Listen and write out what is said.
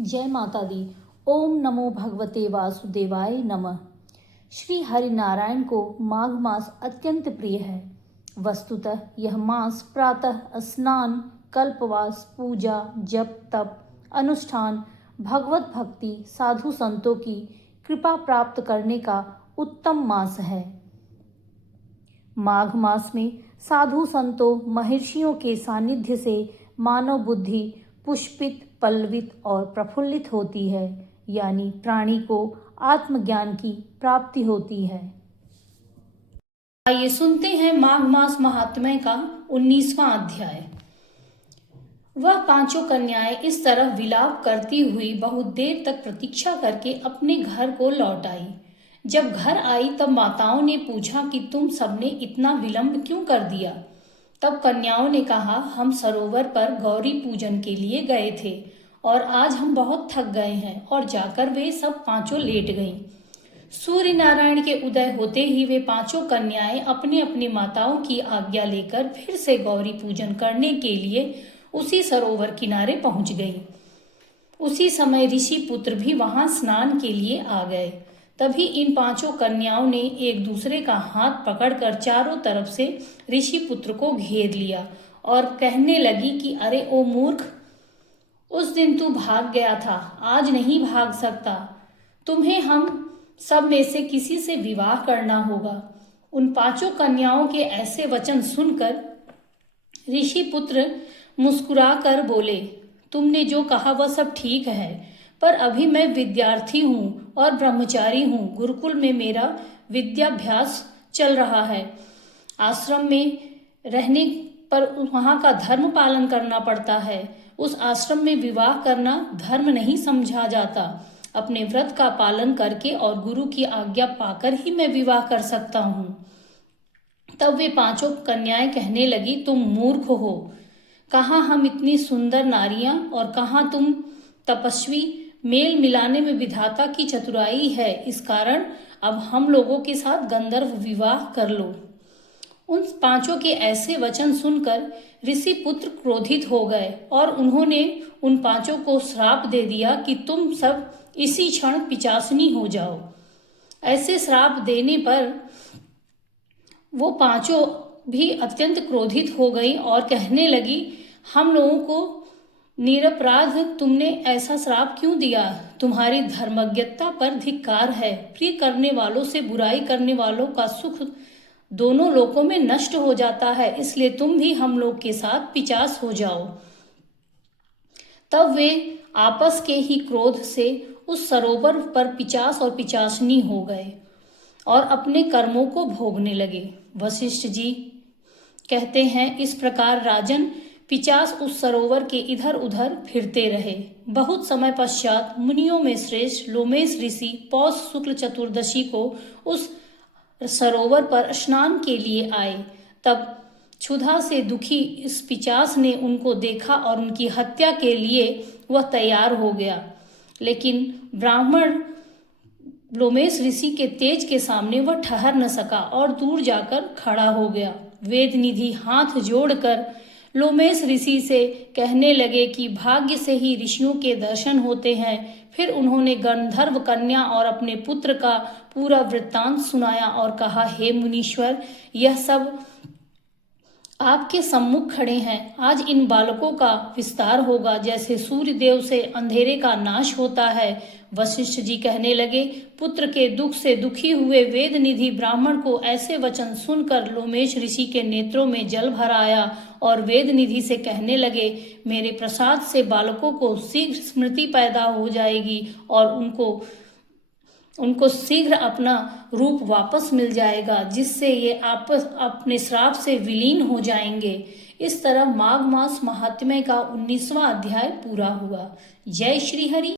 जय माता दी। ओम नमो भगवते वासुदेवाय नमः। श्री हरिनारायण को माघ मास अत्यंत प्रिय है। वस्तुतः यह मास प्रातः स्नान, कल्पवास, पूजा, जप, तप, अनुष्ठान, भगवत भक्ति, साधु संतों की कृपा प्राप्त करने का उत्तम मास है। माघ मास में साधु संतों, महर्षियों के सानिध्य से मानव बुद्धि पुष्पित, पल्लवित और प्रफुल्लित होती है, यानी प्राणी को आत्मज्ञान की प्राप्ति होती है। आइए सुनते हैं माघ मास महात्म्य का 19वां अध्याय। वह पांचों कन्याएं इस तरह विलाप करती हुई बहुत देर तक प्रतीक्षा करके अपने घर को लौट आई। जब घर आई तब माताओं ने पूछा कि तुम सबने इतना विलंब क्यों कर दिया। तब कन्याओं ने कहा, हम सरोवर पर गौरी पूजन के लिए गए थे और आज हम बहुत थक गए हैं। और जाकर वे सब पांचों लेट गईं। सूर्य नारायण के उदय होते ही वे पांचों कन्याएं अपने अपनी माताओं की आज्ञा लेकर फिर से गौरी पूजन करने के लिए उसी सरोवर किनारे पहुंच गई। उसी समय ऋषि पुत्र भी वहां स्नान के लिए आ गए। तभी इन पांचों कन्याओं ने एक दूसरे का हाथ पकड़कर चारों तरफ से ऋषि पुत्र को घेर लिया और कहने लगी कि अरे ओ मूर्ख, उस दिन तू भाग गया था, आज नहीं भाग सकता। तुम्हें हम सब में से किसी से विवाह करना होगा। उन पांचों कन्याओं के ऐसे वचन सुनकर ऋषि पुत्र मुस्कुराकर बोले, तुमने जो कहा वह सब ठीक है, पर अभी मैं विद्यार्थी हूँ और ब्रह्मचारी हूँ। गुरुकुल में मेरा विद्याभ्यास चल रहा है। आश्रम में रहने पर वहाँ का धर्म पालन करना पड़ता है। उस आश्रम में विवाह करना धर्म नहीं समझा जाता। अपने व्रत का पालन करके और गुरु की आज्ञा पाकर ही मैं विवाह कर सकता हूँ। तब वे पांचों कन्याएं कहने लगी, तुम मूर्ख हो। कहाँ हम इतनी सुंदर नारियां और कहाँ तुम तपस्वी। मेल मिलाने में विधाता की चतुराई है। इस कारण अब हम लोगों के साथ गंधर्व विवाह कर लो। उन पांचों के ऐसे वचन सुनकर ऋषि पुत्र क्रोधित हो गए और उन्होंने उन पांचों को श्राप दे दिया कि तुम सब इसी क्षण पिशाचिनी हो जाओ। ऐसे श्राप देने पर वो पांचों भी अत्यंत क्रोधित हो गई और कहने लगी, हम लोगों को निरपराध तुमने ऐसा श्राप क्यों दिया। तुम्हारी धर्मज्ञता पर धिक्कार है। प्रिय करने वालों से बुराई करने वालों का सुख दोनों लोकों में नष्ट हो जाता है, इसलिए तुम भी हम लोग के साथ पिशाच हो जाओ। तब वे आपस के ही क्रोध से उस सरोवर पर पिशाच और पिशाचनी हो गए और अपने कर्मों को भोगने लगे। वशिष्ठ जी कहते हैं, इस प्रकार राजन पिशाच उस सरोवर के इधर उधर फिरते रहे। बहुत समय पश्चात मुनियों में श्रेष्ठ लोमेश ऋषि पौष शुक्ल चतुर्दशी को उस सरोवर पर स्नान के लिए आए। तब क्षुधा से दुखी इस पिशाच ने उनको देखा और उनकी हत्या के लिए वह तैयार हो गया। लेकिन ब्राह्मण लोमेश ऋषि के तेज के सामने वह ठहर न सका और दूर जाकर खड़ा हो गया। वेद निधि हाथ जोड़कर लोमेश ऋषि से कहने लगे कि भाग्य से ही ऋषियों के दर्शन होते हैं। फिर उन्होंने गंधर्व कन्या और अपने पुत्र का पूरा वृत्तांत सुनाया और कहा, हे मुनीश्वर, यह सब आपके सम्मुख खड़े हैं। आज इन बालकों का विस्तार होगा, जैसे सूर्य देव से अंधेरे का नाश होता है। वशिष्ठ जी कहने लगे, पुत्र के दुख से दुखी हुए वेद निधि ब्राह्मण को ऐसे वचन सुनकर लोमेश ऋषि के नेत्रों में जल भर आया और वेद निधि से कहने लगे, मेरे प्रसाद से बालकों को शीघ्र स्मृति पैदा हो जाएगी और उनको शीघ्र अपना रूप वापस मिल जाएगा, जिससे ये आपस अपने श्राप से विलीन हो जाएंगे। इस तरह माघ मास महात्म्य का 19वां अध्याय पूरा हुआ। जय श्री हरि।